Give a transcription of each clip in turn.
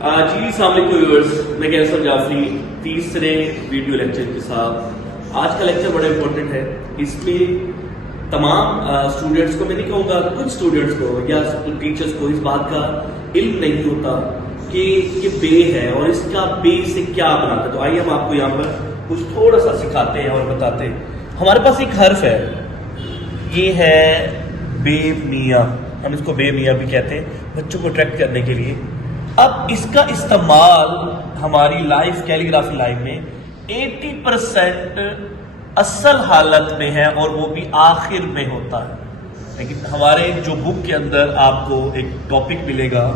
جی السلام علیکم ویورز، میں کیسر جعفری تیسرے ویڈیو لیکچر کے ساتھ۔ آج کا لیکچر بڑا امپورٹنٹ ہے، اس میں تمام اسٹوڈنٹس کو، میں نہیں کہوں گا کچھ اسٹوڈنٹس کو یا ٹیچرس کو اس بات کا علم نہیں ہوتا کہ یہ بے ہے اور اس کا بے سے کیا بناتا ہے۔ تو آئیے ہم آپ کو یہاں پر کچھ تھوڑا سا سکھاتے ہیں اور بتاتے ہیں۔ ہمارے پاس ایک حرف ہے، یہ ہے بے میاں، ہم اس کو بے میاں بھی کہتے ہیں بچوں کو اٹریکٹ کرنے کے لیے۔ اب اس کا استعمال ہماری لائف کیلیگرافی لائن میں 80% اصل حالت میں ہے اور وہ بھی آخر میں ہوتا ہے، لیکن ہمارے جو بک کے اندر آپ کو ایک ٹاپک ملے گا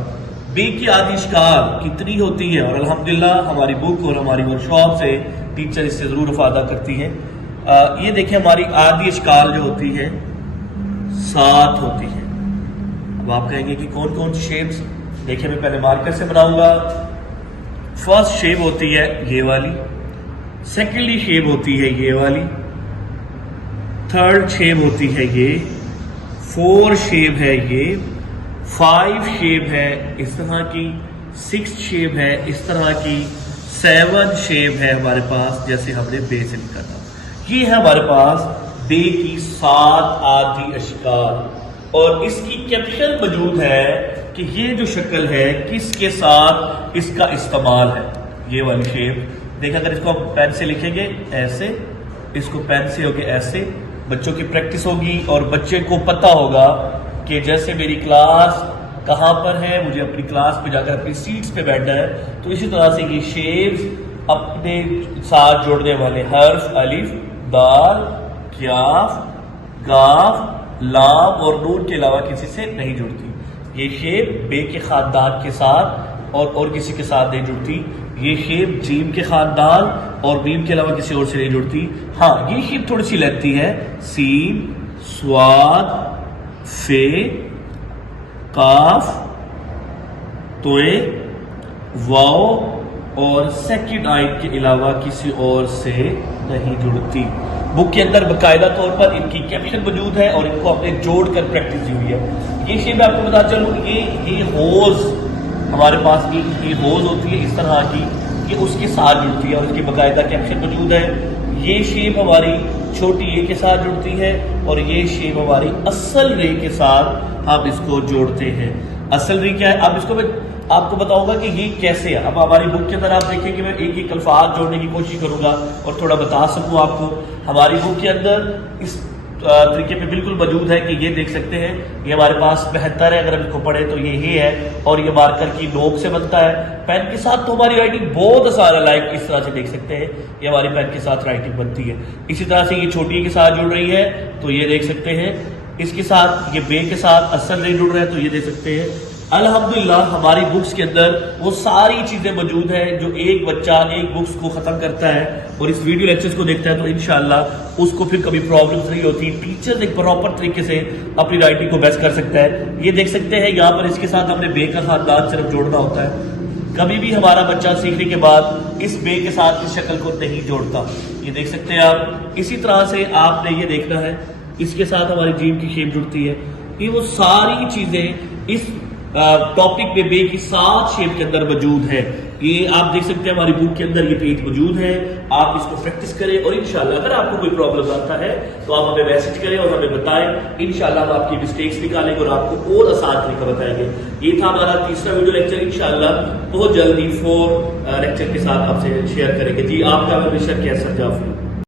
بے کی آدھی اشکال کتنی ہوتی ہے، اور الحمدللہ ہماری بک اور ہماری ورکشاپ سے ٹیچر اس سے ضرور افادہ کرتی ہیں۔ یہ دیکھیں ہماری آدھی اشکال جو ہوتی ہے 7 ہوتی ہے۔ اب آپ کہیں گے کہ کون کون سی شیپس؟ دیکھیں میں پہلے مارکر سے بناؤں گا۔ فرسٹ شیپ ہوتی ہے یہ والی، سیکنڈلی شیپ ہوتی ہے یہ والی، تھرڈ شیپ ہوتی ہے یہ، 4 شیپ ہے یہ، 5 شیپ ہے اس طرح کی، 6 شیپ ہے اس طرح کی، 7 شیپ ہے ہمارے پاس جیسے ہم نے بے سے لکھا تھا۔ یہ ہے ہمارے پاس بے کی 7 آدھی اشکال، اور اس کی کیپشن موجود ہے کہ یہ جو شکل ہے کس کے ساتھ اس کا استعمال ہے۔ یہ والی شیپ دیکھیں، اگر اس کو ہم پین سے لکھیں گے ایسے، اس کو پین سے ہوگے ایسے، بچوں کی پریکٹس ہوگی اور بچے کو پتہ ہوگا کہ جیسے میری کلاس کہاں پر ہے، مجھے اپنی کلاس پہ جا کر اپنی سیٹس پہ بیٹھنا ہے، تو اسی طرح سے یہ شیپس اپنے ساتھ جوڑنے والے حرف الف، دال، کاف، قاف، لام اور نون کے علاوہ کسی سے نہیں جڑتی۔ یہ شیپ بے کے خاندان کے ساتھ اور کسی کے ساتھ نہیں جڑتی۔ یہ شیپ جیم کے خاندان اور میم کے علاوہ کسی اور سے نہیں جڑتی۔ ہاں یہ شیپ تھوڑی سی لگتی ہے، سین، سواد، فے، قاف، توئے، واو اور سیکنڈ آئن کے علاوہ کسی اور سے نہیں جڑتی۔ بک کے اندر باقاعدہ طور پر ان کی کیپشن موجود ہے اور ان کو ہم نے جوڑ کر پریکٹس دی ہوئی ہے۔ یہ شیپ میں آپ کو بتا چلوں، یہ ہوز ہمارے پاس یہ ہوز ہوتی ہے اس طرح کی، یہ اس کے ساتھ جڑتی ہے اور اس کی باقاعدہ کیپشن موجود ہے۔ یہ شیپ ہماری چھوٹی اے کے ساتھ جڑتی ہے اور یہ شیپ ہماری اصل رے کے ساتھ ہم اس کو جوڑتے ہیں۔ اصل رے کیا ہے؟ اب اس کو میں آپ کو بتاؤں گا کہ یہ کیسے ہے۔ اب ہماری بک کے اندر آپ دیکھیں کہ میں ایک ایک الفاظ جوڑنے کی کوشش کروں گا اور تھوڑا بتا سکوں آپ کو۔ ہماری بک کے اندر اس طریقے پہ بالکل موجود ہے کہ یہ دیکھ سکتے ہیں، یہ ہمارے پاس 72 ہے، اگر ہم اس کو پڑھیں تو یہ ہے، اور یہ مارکر کی نوک سے بنتا ہے۔ پین کے ساتھ تو ہماری رائٹنگ بہت آسان ہے، لائک اس طرح سے دیکھ سکتے ہیں یہ ہماری پین کے ساتھ رائٹنگ بنتی ہے۔ اسی طرح سے یہ چھوٹی کے ساتھ جڑ رہی ہے تو یہ دیکھ سکتے ہیں، اس کے ساتھ یہ بے کے ساتھ اصل نہیں جڑ رہا ہے تو یہ دیکھ سکتے ہیں۔ الحمدللہ ہماری بکس کے اندر وہ ساری چیزیں موجود ہیں جو ایک بچہ ایک بکس کو ختم کرتا ہے اور اس ویڈیو لیکچرز کو دیکھتا ہے تو انشاءاللہ اس کو پھر کبھی پرابلمز نہیں ہوتی۔ ٹیچر ایک پراپر طریقے سے اپنی رائٹنگ کو بیسٹ کر سکتا ہے۔ یہ دیکھ سکتے ہیں یہاں پر اس کے ساتھ ہم نے بے کا خاندان صرف جوڑنا ہوتا ہے، کبھی بھی ہمارا بچہ سیکھنے کے بعد اس بے کے ساتھ اس شکل کو نہیں جوڑتا۔ یہ دیکھ سکتے ہیں آپ۔ اسی طرح سے آپ نے یہ دیکھنا ہے اس کے ساتھ ہماری جیم کی شیپ جڑتی ہے۔ یہ وہ ساری چیزیں اس ٹاپک میں بے کی 7 شیپ کے اندر موجود ہے۔ یہ آپ دیکھ سکتے ہیں ہماری بک کے اندر یہ پیج موجود ہے۔ آپ اس کو پریکٹس کریں اور انشاءاللہ اگر آپ کو کوئی پرابلم آتا ہے تو آپ ہمیں میسج کریں اور ہمیں بتائیں، انشاءاللہ ہم آپ کی مسٹیکس نکالیں گے اور آپ کو اور آسان طریقہ بتائیں گے۔ یہ تھا ہمارا تیسرا ویڈیو لیکچر، انشاءاللہ بہت جلدی 4 لیکچر کے ساتھ آپ سے شیئر کریں گے۔ جی آپ کا ہمیشہ کیسر جعفری۔